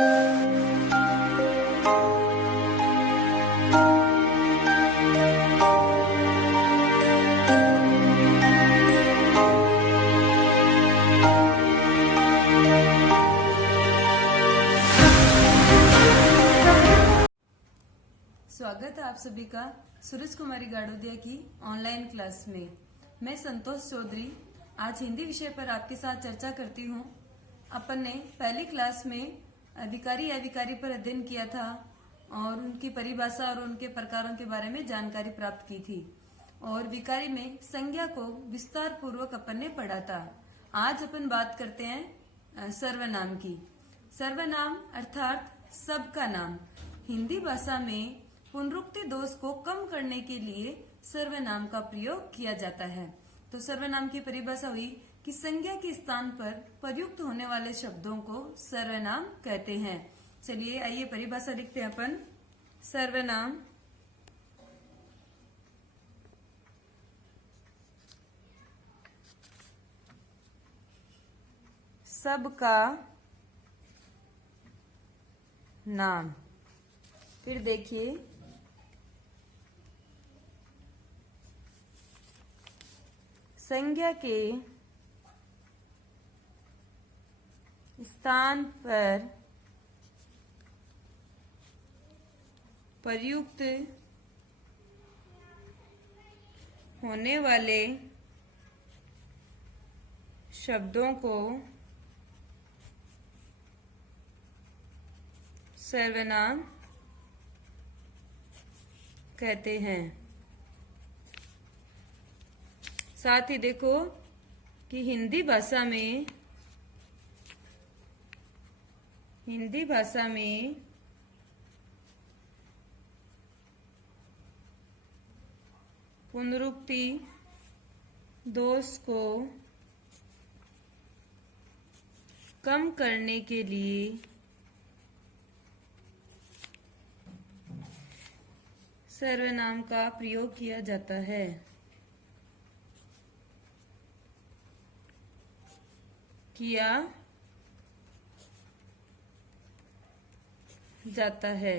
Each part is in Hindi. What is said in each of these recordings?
स्वागत है आप सभी का सूरज कुमारी गाड़ोदिया की ऑनलाइन क्लास में। मैं संतोष चौधरी आज हिंदी विषय पर आपके साथ चर्चा करती हूँ। अपन ने पहली क्लास में अधिकारी अविकारी पर अध्ययन किया था और उनकी परिभाषा और उनके प्रकारों के बारे में जानकारी प्राप्त की थी और विकारी में संज्ञा को विस्तार पूर्वक अपन ने पढ़ा था। आज अपन बात करते हैं सर्वनाम की। सर्वनाम अर्थात सबका नाम। हिंदी भाषा में पुनरुक्ति दोष को कम करने के लिए सर्वनाम का प्रयोग किया जाता है। तो सर्वनाम की परिभाषा हुई कि संज्ञा के स्थान पर प्रयुक्त होने वाले शब्दों को सर्वनाम कहते हैं। चलिए आइए परिभाषा लिखते हैं अपन। सर्वनाम सबका नाम। फिर देखिए संज्ञा के स्थान पर प्रयुक्त होने वाले शब्दों को सर्वनाम कहते हैं। साथ ही देखो कि हिंदी भाषा में पुनरुक्ति दोष को कम करने के लिए सर्वनाम का प्रयोग किया जाता है। किया जाता है।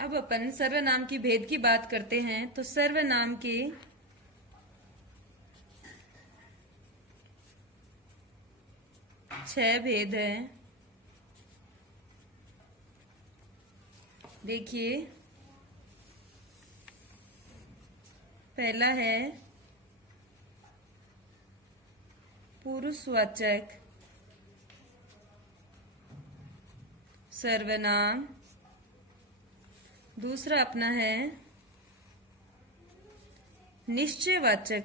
अब अपन सर्वनाम की भेद की बात करते हैं। तो सर्वनाम के 6 भेद हैं। देखिए पहला है पुरुषवाचक सर्वनाम। दूसरा अपना है निश्चयवाचक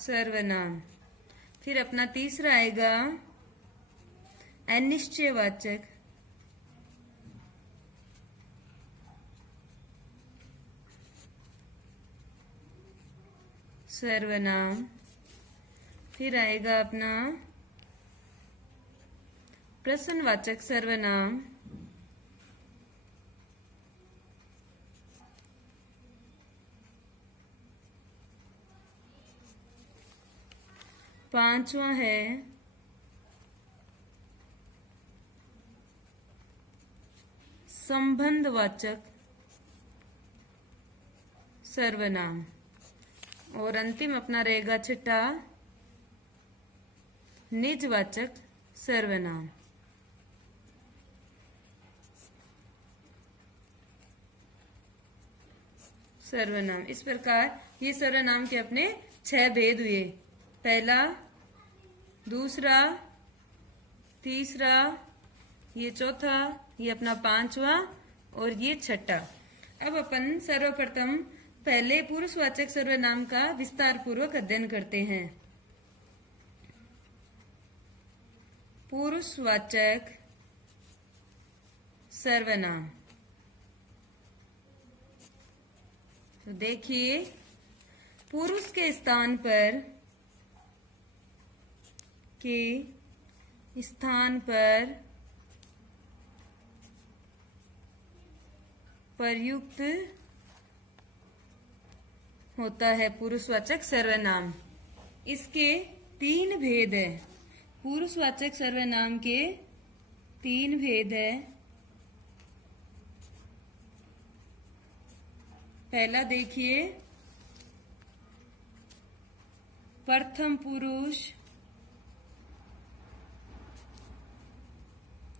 सर्वनाम। फिर अपना तीसरा आएगा अनिश्चयवाचक सर्वनाम। फिर आएगा अपना प्रश्नवाचक सर्वनाम। पांचवा है संबंधवाचक सर्वनाम। और अंतिम अपना रहेगा छठा निजवाचक सर्वनाम। सर्वनाम इस प्रकार ये सर्वनाम के अपने 6 भेद हुए। पहला, दूसरा, तीसरा, ये चौथा, ये अपना 5वां और ये छठा। अब अपन सर्वप्रथम पहले पुरुषवाचक सर्वनाम का विस्तार पूर्वक अध्ययन करते हैं। पुरुषवाचक सर्वनाम। तो देखिए पुरुष के स्थान पर प्रयुक्त होता है पुरुषवाचक सर्वनाम। इसके 3 भेद है। पुरुषवाचक सर्वनाम के 3 भेद है। पहला देखिए, प्रथम पुरुष।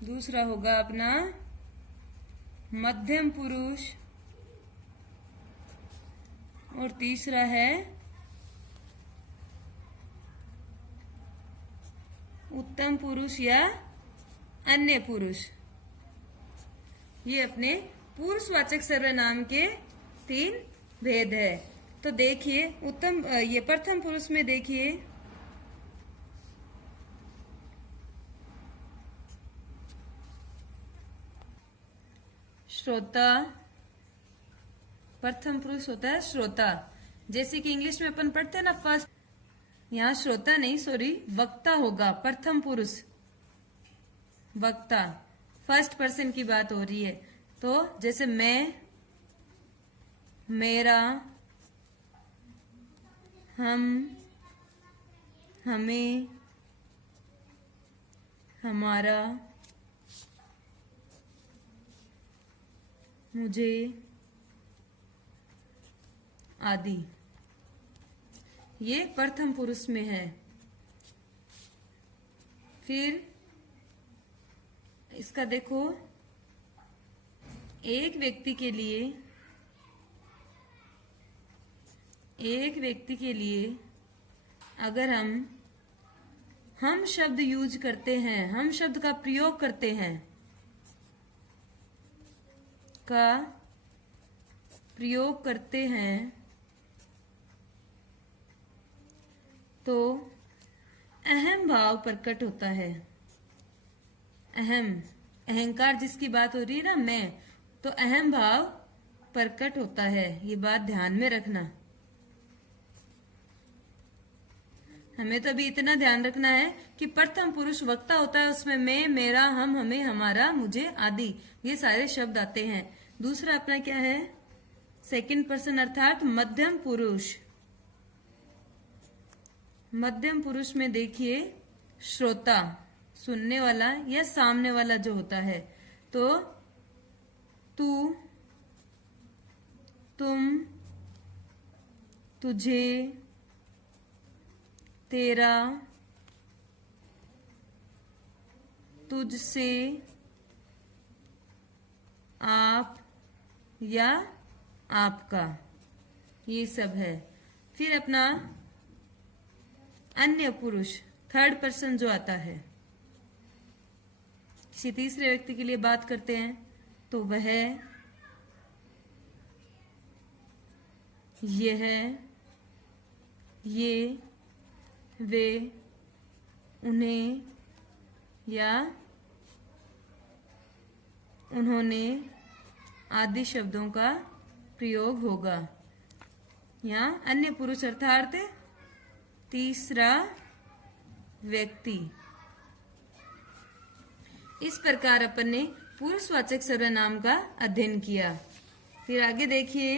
दूसरा होगा अपना मध्यम पुरुष। और तीसरा है उत्तम पुरुष या अन्य पुरुष। ये अपने पुरुषवाचक सर्वनाम के 3 भेद है। तो देखिए ये प्रथम पुरुष में देखिए, श्रोता। प्रथम पुरुष होता है श्रोता। जैसे कि इंग्लिश में अपन पढ़ते हैं ना फर्स्ट, यहाँ श्रोता नहीं, सॉरी, वक्ता होगा। प्रथम पुरुष वक्ता, फर्स्ट पर्सन की बात हो रही है। तो जैसे मैं, मेरा, हम, हमें, हमारा, मुझे आदि, ये प्रथम पुरुष में है। फिर इसका देखो, एक व्यक्ति के लिए अगर हम शब्द यूज करते हैं, हम शब्द का प्रयोग करते हैं, तो अहम भाव प्रकट होता है। अहंकार जिसकी बात हो रही है ना, मैं, तो अहम भाव प्रकट होता है। ये बात ध्यान में रखना। हमें तो अभी इतना ध्यान रखना है कि प्रथम पुरुष वक्ता होता है, उसमें मैं, मेरा, हम, हमें, हमारा, मुझे आदि, ये सारे शब्द आते हैं। दूसरा अपना क्या है, सेकंड पर्सन अर्थात मध्यम पुरुष। मध्यम पुरुष में देखिए, श्रोता, सुनने वाला या सामने वाला जो होता है। तो तू, तुम, तुझे, तेरा, तुझसे, आप या आपका, ये सब है। फिर अपना अन्य पुरुष, थर्ड पर्सन जो आता है, किसी तीसरे व्यक्ति के लिए बात करते हैं, तो वह, यह, ये, वे, उन्हें या उन्होंने आदि शब्दों का प्रयोग होगा। यहाँ अन्य पुरुष अर्थात तीसरा व्यक्ति। इस प्रकार अपन ने पुरुषवाचक सर्वनाम का अध्ययन किया। फिर आगे देखिए,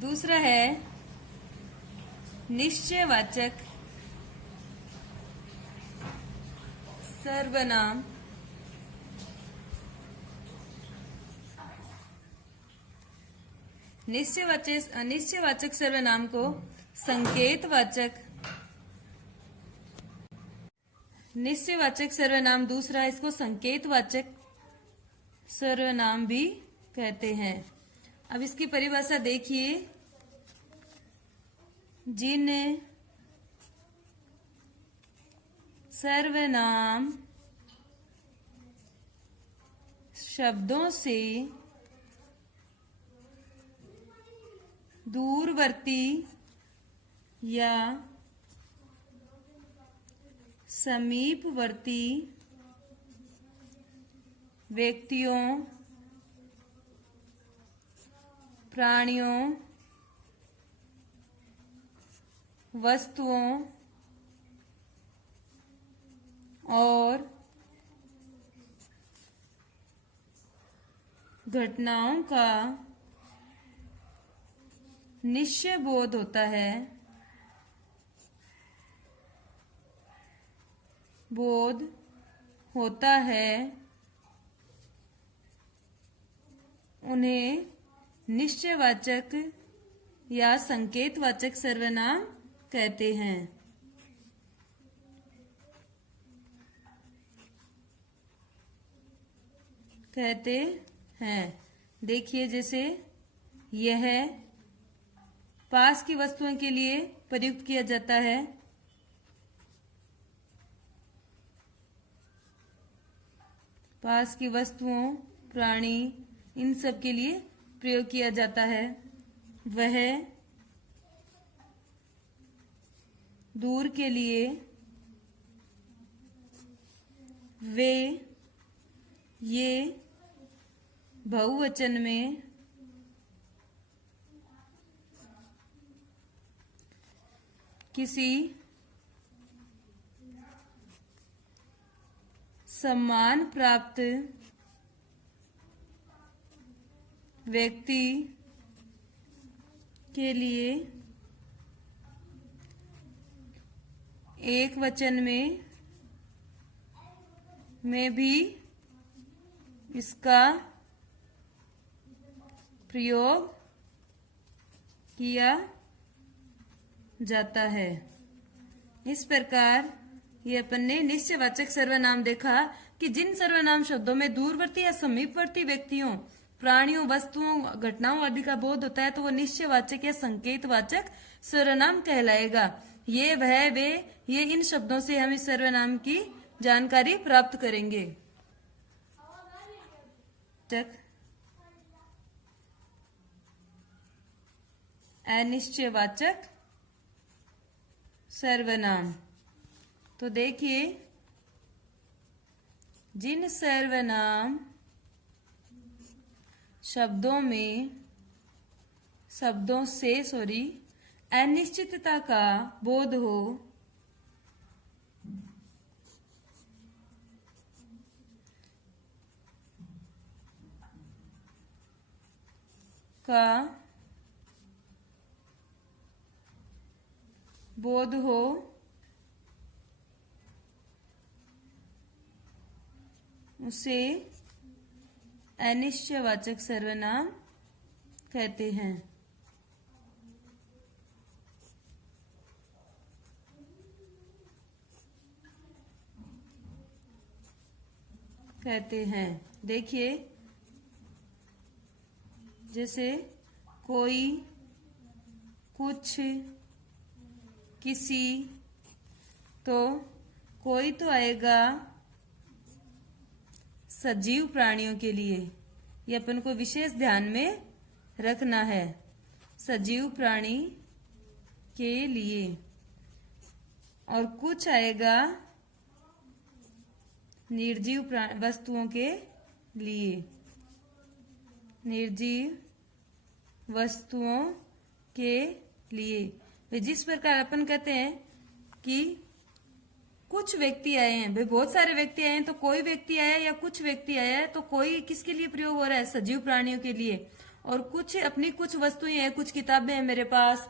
दूसरा है निश्चयवाचक सर्वनाम। निश्चयवाचक सर्वनाम को संकेतवाचक, निश्चयवाचक सर्वनाम दूसरा, इसको संकेतवाचक सर्वनाम भी कहते हैं। अब इसकी परिभाषा देखिए, जिन सर्वनाम शब्दों से दूरवर्ती या समीपवर्ती व्यक्तियों, प्राणियों, वस्तुओं और घटनाओं का निश्चय बोध होता है, बोध होता है, उन्हें निश्चयवाचक या संकेतवाचक सर्वनाम कहते हैं। देखिए, जैसे यह पास की वस्तुओं के लिए प्रयुक्त किया जाता है। पास की वस्तुओं, प्राणी, इन सब के लिए प्रयोग किया जाता है। वह दूर के लिए, वे, ये बहुवचन में, किसी सम्मान प्राप्त व्यक्ति के लिए एक वचन में भी इसका प्रयोग किया जाता है। इस प्रकार ये अपन ने निश्चयवाचक सर्वनाम देखा कि जिन सर्वनाम शब्दों में दूरवर्ती या समीपवर्ती व्यक्तियों, प्राणियों, वस्तुओं, घटनाओं आदि का बोध होता है तो वो निश्चयवाचक या संकेतवाचक सर्वनाम कहलाएगा। ये, वह, वे, ये इन शब्दों से हम इस सर्वनाम की जानकारी प्राप्त करेंगे। अनिश्चयवाचक सर्वनाम। तो देखिए, जिन सर्वनाम शब्दों से अनिश्चितता का बोध हो, उसे अनिश्चयवाचक सर्वनाम कहते हैं। देखिए, जैसे कोई, कुछ, किसी, तो कोई तो आएगा सजीव प्राणियों के लिए, ये अपन को विशेष ध्यान में रखना है, सजीव प्राणी के लिए। और कुछ आएगा निर्जीव वस्तुओं के लिए, निर्जीव वस्तुओं के लिए। जिस प्रकार अपन कहते हैं कि कुछ व्यक्ति आए हैं, भाई बहुत सारे व्यक्ति आए हैं, तो कोई व्यक्ति आया या कुछ व्यक्ति आया है, तो कोई किसके लिए प्रयोग हो रहा है? सजीव प्राणियों के लिए। और कुछ वस्तुएं हैं, कुछ किताबें हैं मेरे पास,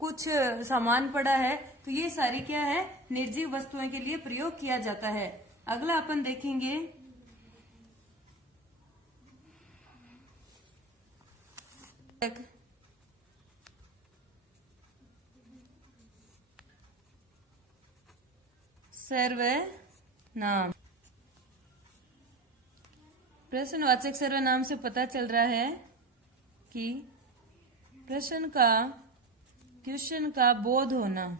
कुछ सामान पड़ा है, तो ये सारी क्या है? निर्जीव वस्तुओं के लिए प्रयोग किया जाता है। अगला अपन देखेंगे सर्वनाम। प्रश्नवाचक सर्वनाम से पता चल रहा है कि क्वेश्चन का बोध होना।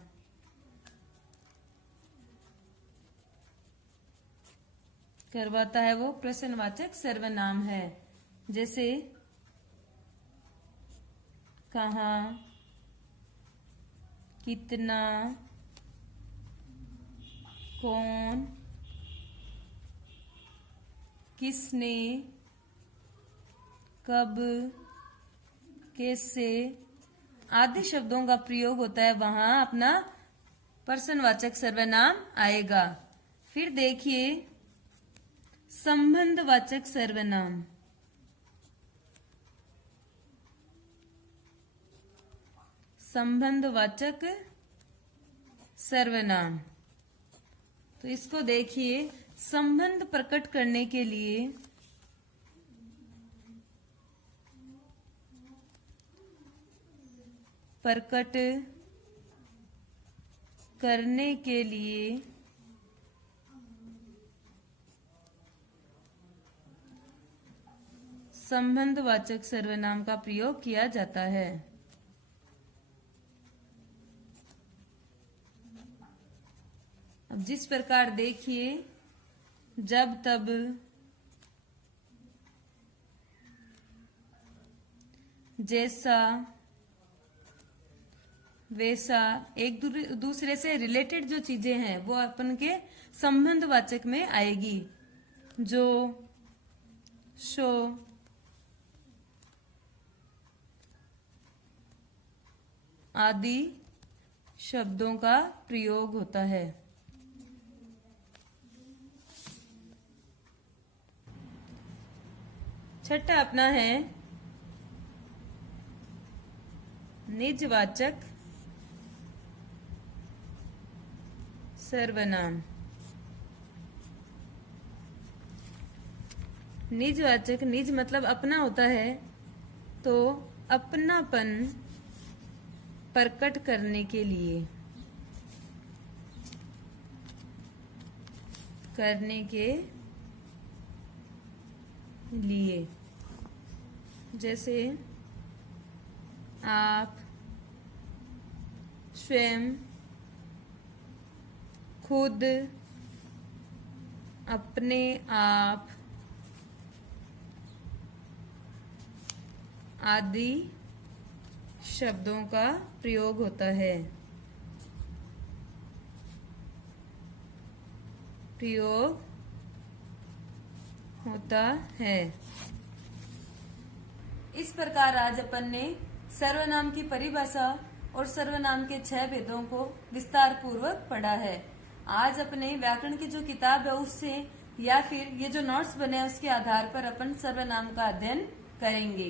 करवाता है वो प्रश्नवाचक सर्वनाम है। जैसे कहाँ, कितना, कौन, किसने, कब, कैसे आदि शब्दों का प्रयोग होता है, वहां अपना प्रश्नवाचक सर्वनाम आएगा। फिर देखिए संबंधवाचक सर्वनाम। संबंधवाचक सर्वनाम। तो इसको देखिए, संबंध प्रकट करने के लिए प्रकट करने के लिए संबंधवाचक सर्वनाम का प्रयोग किया जाता है। अब जिस प्रकार देखिए, जब तब, जैसा, वैसा, एक दूसरे से रिलेटेड जो चीजें हैं वो अपन के संबंधवाचक में आएगी। जो, शो, आदि शब्दों का प्रयोग होता है। छठा अपना है निजवाचक सर्वनाम। निजवाचक, निज मतलब अपना होता है, तो अपनापन प्रकट करने के लिए, जैसे आप, स्वयं, खुद, अपने आप आदि शब्दों का प्रयोग होता है। इस प्रकार आज अपन ने सर्वनाम की परिभाषा और सर्वनाम के 6 भेदों को विस्तार पूर्वक पढ़ा है। आज अपने व्याकरण की जो किताब है उससे या फिर ये जो नोट्स बने हैं उसके आधार पर अपन सर्वनाम का अध्ययन करेंगे।